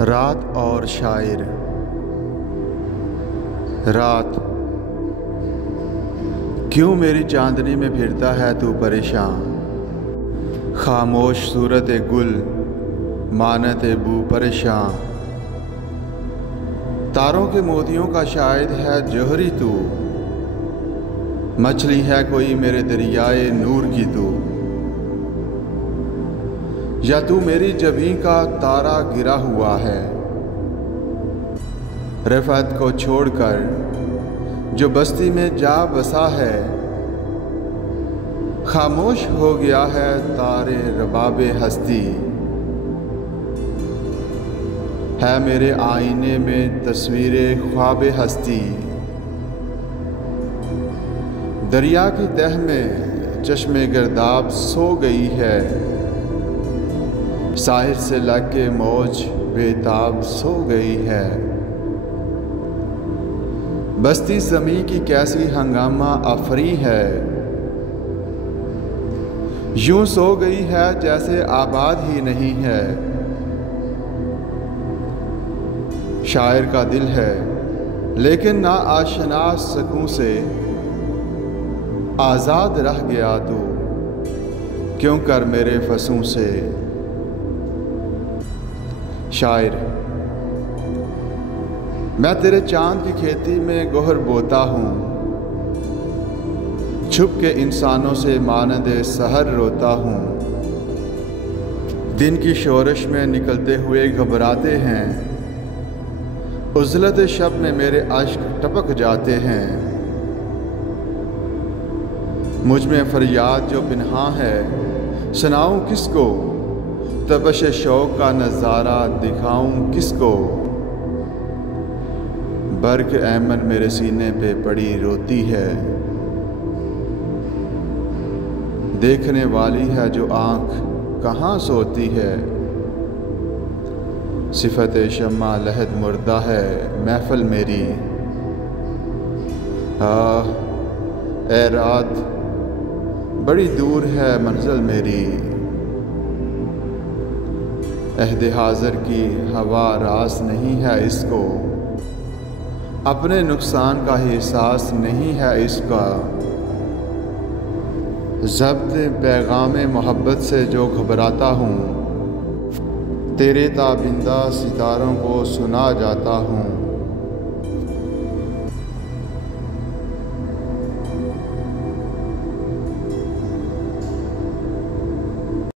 रात और शायर। रात, क्यों मेरी चांदनी में फिरता है तू परेशान। खामोश सूरत गुल मानत बू परेशान। तारों के मोतियों का शायद है जौहरी तू। मछली है कोई मेरे दरियाए नूर की तू। या तू मेरी जबीं का तारा गिरा हुआ है। रफ़त को छोड़कर जो बस्ती में जा बसा है। खामोश हो गया है तारे रबाबे हस्ती। है मेरे आईने में तस्वीरे ख्वाबे हस्ती। दरिया की तह में चश्मे गर्दाब सो गई है। साहिर से लग के मौज बेताब सो गई है। बस्ती ज़मी की कैसी हंगामा आफरी है। यूं सो गई है जैसे आबाद ही नहीं है। शायर का दिल है लेकिन ना आशना सकूं से। आज़ाद रह गया तू क्यों कर मेरे फंसों से। शायर, मैं तेरे चांद की खेती में गोहर बोता हूँ। छुप के इंसानों से मानद सहर रोता हूँ। दिन की शोरश में निकलते हुए घबराते हैं। उज़लत शब में मेरे अश्क टपक जाते हैं। मुझ में फरियाद जो पिन्हा है सुनाऊं किसको। तपश शौक का नज़ारा दिखाऊं किसको। बर्क अहमद मेरे सीने पे पड़ी रोती है। देखने वाली है जो आँख कहाँ सोती है। सिफत शम्मा लहद मुर्दा है महफिल मेरी। ए रात बड़ी दूर है मंजिल मेरी। अहद हाज़िर की हवा रास नहीं है इसको। अपने नुकसान का एहसास नहीं है इसका। ज़ब्त पैगाम मोहब्बत से जो घबराता हूँ। तेरे ताबिंदा सितारों को सुना जाता हूँ।